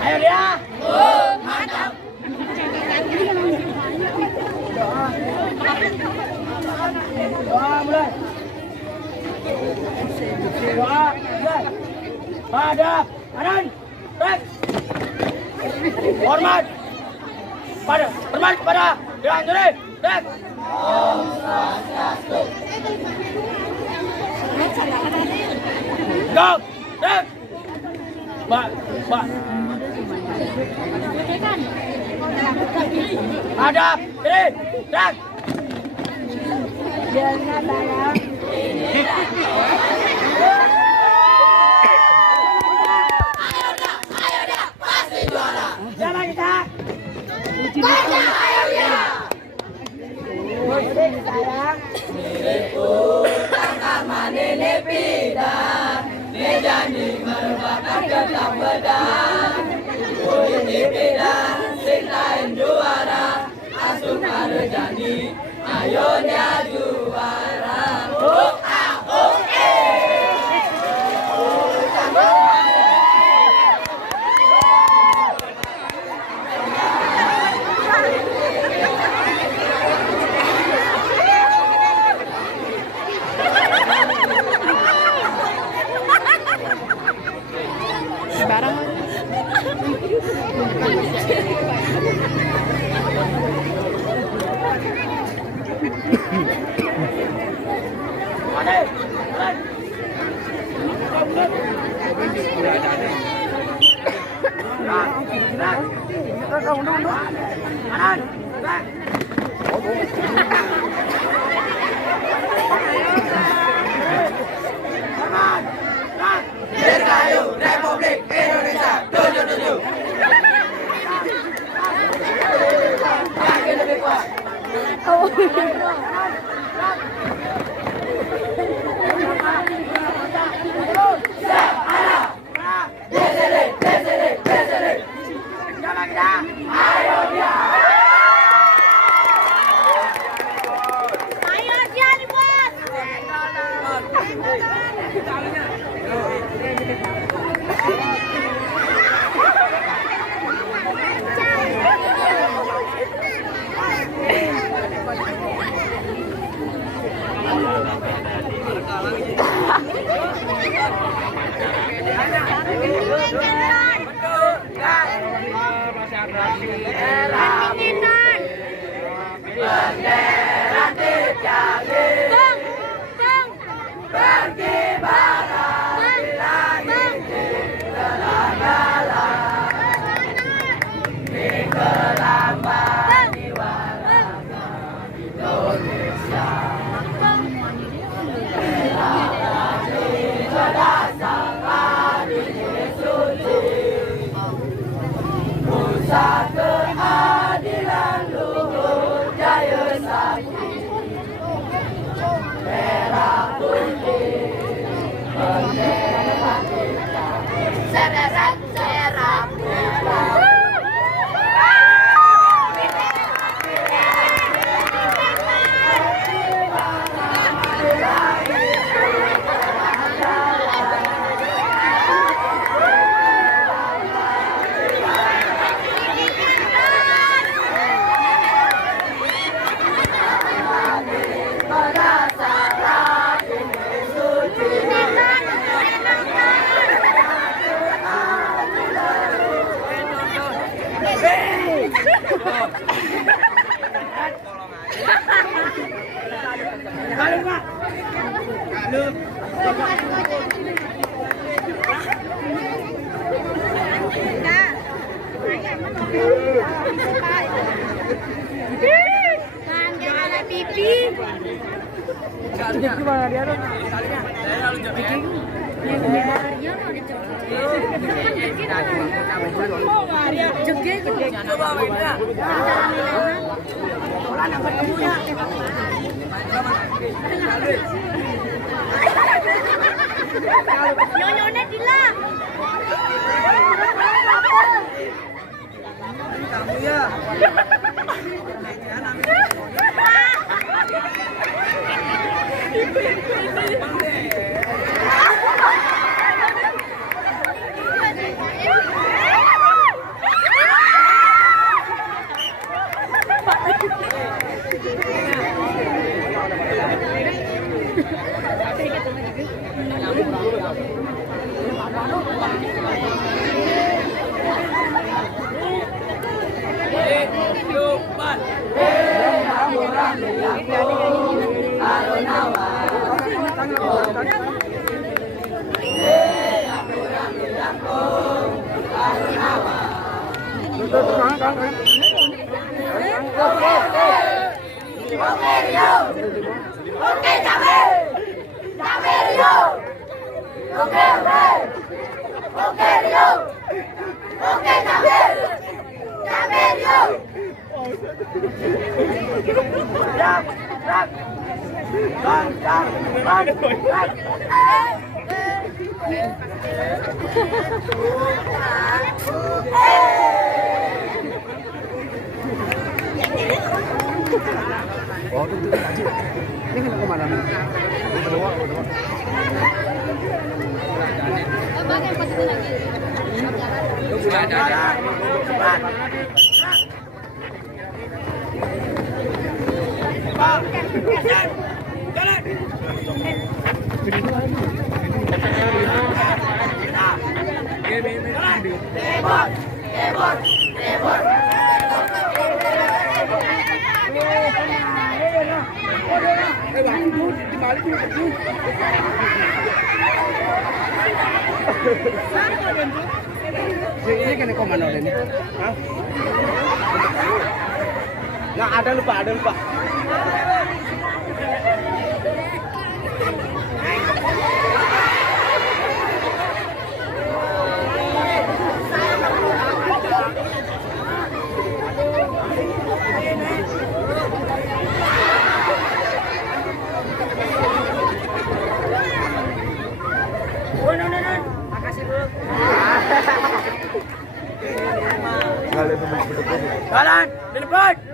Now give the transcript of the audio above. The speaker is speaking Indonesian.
Ayo dia. Mantap. Doa mulai. Doa mulai. Hadap, kanan, back. Hormat. Hormat kepada Dewan Juri, back. Om Swastiastu. Go, back. Mbak. Hadap, kiri, back. Jangan sayang. Ayo dah, pasti juara. Siapa kita? Banyak, ayo dia. Musik sayang. Diriku takkan manene pidang, nejani merupakan tetap bedang. Ini pidang, sing lain juara, asuka rejani, ayo dia juara. Dirgahayu Republik Indonesia 77. Yakin lebih kuat. Bendera dijaga, berkibaran di langit gelap-gelap, di kelambang di warna Indonesia. Berdasarkan diri suci, pusat keadilan luhur jaya sakti, merah putih bendera kita, seret serap kita. Nyonya hilang. Kamu ya. Oh, itu tadi. Ini kan kemana? Ini kan komando ini. Hah? Nah, ada lupa. Jalan, di depan.